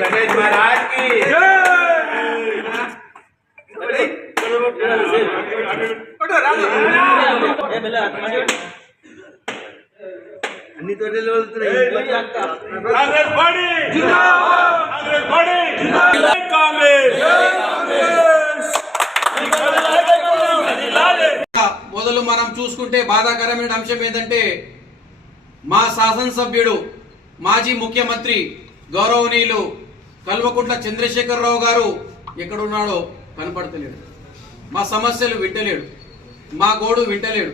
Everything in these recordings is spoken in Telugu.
गणेश महाराज की अन्नी तोटे कांग्रेस पार्टी कांग्रेस पार्टी कांग्रेस మొదలు మనం చూసుకుంటే బాధాకరమైన అంశం ఏంటంటే మా శాసనసభ్యుడు మాజీ ముఖ్యమంత్రి గౌరవనీయులు కల్వకుంట్ల చంద్రశేఖరరావు గారు ఎక్కడున్నాడో కనపడతలేడు. మా సమస్యలు వింటలేడు, మా గోడు వింటలేడు.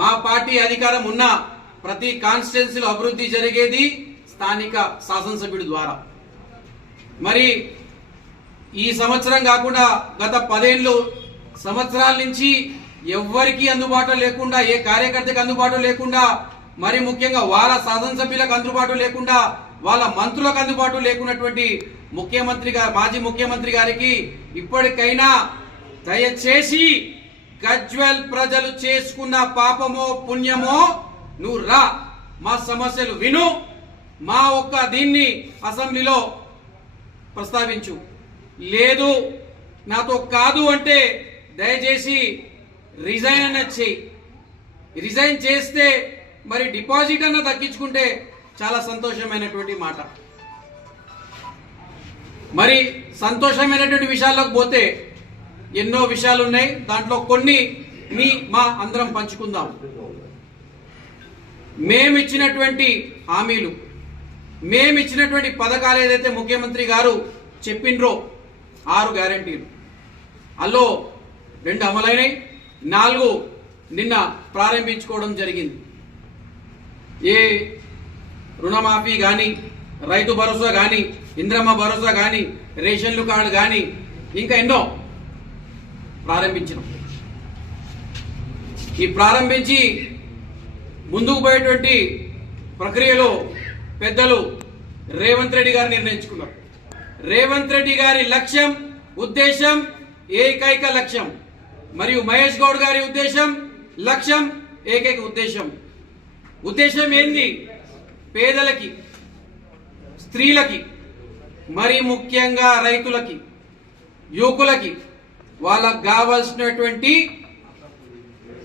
మా పార్టీ అధికారం ఉన్న ప్రతి కాన్స్టిట్యున్సీలో అభివృద్ధి జరిగేది స్థానిక శాసనసభ్యుడి ద్వారా. మరి ఈ సంవత్సరం కాకుండా గత 10 సంవత్సరాల నుంచి ఎవ్వరికి అందుబాటులో లేకుండా, ఏ కార్యకర్తకి అందుబాటులో లేకుండా, మరి ముఖ్యంగా వాళ్ళ శాసనసభ్యులకు అందుబాటు లేకుండా, వాళ్ళ మంత్రులకు అందుబాటు లేకున్నటువంటి మాజీ ముఖ్యమంత్రి గారికి ఇప్పటికైనా దయచేసి గజ్వేల్ ప్రజలు చేసుకున్న పాపమో పుణ్యమో నువ్వు రా, మా సమస్యలు విను, మా ఒక్క దీన్ని అసెంబ్లీలో ప్రస్తావించు. లేదు నాతో కాదు అంటే దయచేసి రిజైన్ అన్న చేయి. రిజైన్ చేస్తే మరి డిపాజిట్ అన్న దక్కించుకుంటే చాలా సంతోషమైనటువంటి మాట. మరి సంతోషమైనటువంటి విషయాల్లోకి పోతే ఎన్నో విషయాలు ఉన్నాయి. దాంట్లో కొన్ని మా అందరం పంచుకుందాం. మేమిచ్చినటువంటి హామీలు, మేమిచ్చినటువంటి పథకాలు ఏదైతే ముఖ్యమంత్రి గారు చెప్పినరో 6 గ్యారంటీలు, అల్లో 2 అమలైనవి, 4 నిన్న ప్రారంభించుకోవడం జరిగింది. ఏ రుణమాఫీ కానీ, రైతు భరోసా కానీ, ఇంద్రమ్మ భరోసా కానీ, రేషన్లు కార్డు కానీ, ఇంకా ఎన్నో ప్రారంభించినాం. ఈ ప్రారంభించి ముందుకు పోయేటువంటి ప్రక్రియలో పెద్దలు రేవంత్ రెడ్డి గారు నిర్ణయించుకున్నారు. రేవంత్ రెడ్డి గారి లక్ష్యం, ఉద్దేశం ఏకైక లక్ష్యం, మరియు మహేష్ గౌడ్ గారి ఉద్దేశం, లక్ష్యం ఏకైక ఉద్దేశం. ఉద్దేశం ఏంది? పేదలకి, స్త్రీలకి, మరి ముఖ్యంగా రైతులకి, యువకులకి వాళ్ళకు కావాల్సినటువంటి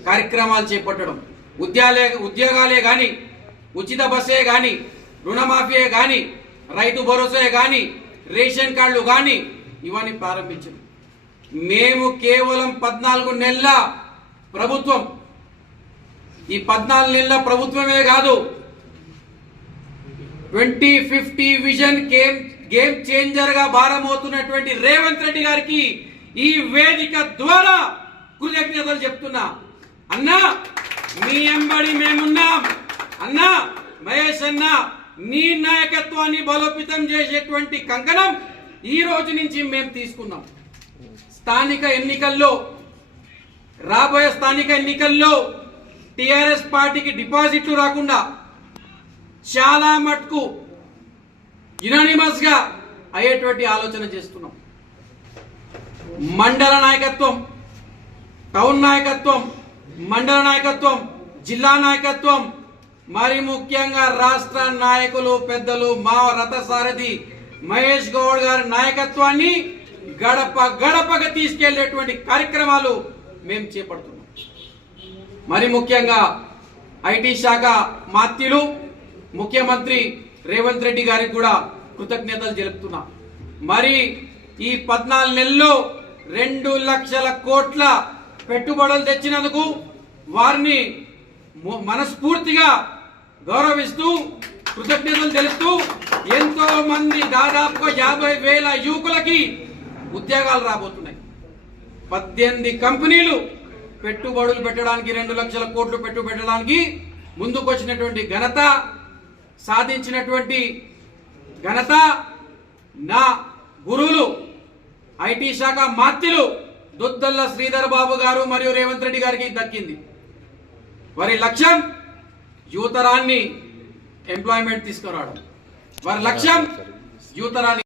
కార్యక్రమాలు చేపట్టడం. ఉద్యోగాలే కానీ, ఉచిత బస్సే కానీ, రుణమాఫీయే కానీ, రైతు భరోసా కానీ, రేషన్ కార్డులు కానీ ఇవన్నీ ప్రారంభించారు. మేము కేవలం 14 నెలల ప్రభుత్వం. ఈ 14 నెలల ప్రభుత్వమే కాదు, 2050 విజన్ గేమ్ చేంజర్ గా భారమవుతున్నటువంటి రేవంత్ రెడ్డి గారికి ఈ వేదిక ద్వారా కృతజ్ఞతలు చెప్తున్నా. అన్నా మీ ఎంబడి మేమున్నాం. అన్నా మహేష్ అన్న, నీ నాయకత్వాన్ని బలోపేతం చేసేటువంటి కంకణం ఈ రోజు నుంచి మేము తీసుకున్నాం. స్థానిక ఎన్నికల్లో, రాబోయే స్థానిక ఎన్నికల్లో టిఆర్ఎస్ పార్టీకి డిపాజిట్లు రాకుండా చాలా మటుకు యునానిమస్ గా అయ్యేటువంటి ఆలోచన చేస్తున్నాం. మండల నాయకత్వం, టౌన్ నాయకత్వం, మండల నాయకత్వం, జిల్లా నాయకత్వం, మరి ముఖ్యంగా రాష్ట్ర నాయకులు, పెద్దలు, మా రథసారథి మహేష్ గౌడ్ గారి నాయకత్వాన్ని గడప గడపగా తీసుకెళ్లేటువంటి కార్యక్రమాలు మేము చేపడుతున్నాం. మరి ముఖ్యంగా ఐటీ శాఖ మాత్యులు ముఖ్యమంత్రి రేవంత్ రెడ్డి గారికి కూడా కృతజ్ఞతలు తెలుపుతున్నా. మరి ఈ 14 నెలల్లో 2 లక్షల కోట్ల పెట్టుబడులు తెచ్చినందుకు వారిని మనస్ఫూర్తిగా గౌరవిస్తూ, కృతజ్ఞతలు తెలుపుతూ, ఎంతో మంది దాదాపుగా 50,000 యువకులకి ఉద్యోగాలు రాబోతున్నాయి. 18 కంపెనీలు పెట్టుబడులు పెట్టడానికి, 2 లక్షల కోట్లు పెట్టడానికి ముందుకొచ్చినటువంటి ఘనత, సాధించినటువంటి ఘనత నా గురువులు ఐటీ శాఖ మాత్యులు దుద్దల్ల శ్రీధర్ బాబు గారు మరియు రేవంత్ రెడ్డి గారికి దక్కింది. వారి లక్ష్యం యువతరాన్ని ఎంప్లాయ్మెంట్ తీసుకురావడం. వారి లక్ష్యం యువతరాన్ని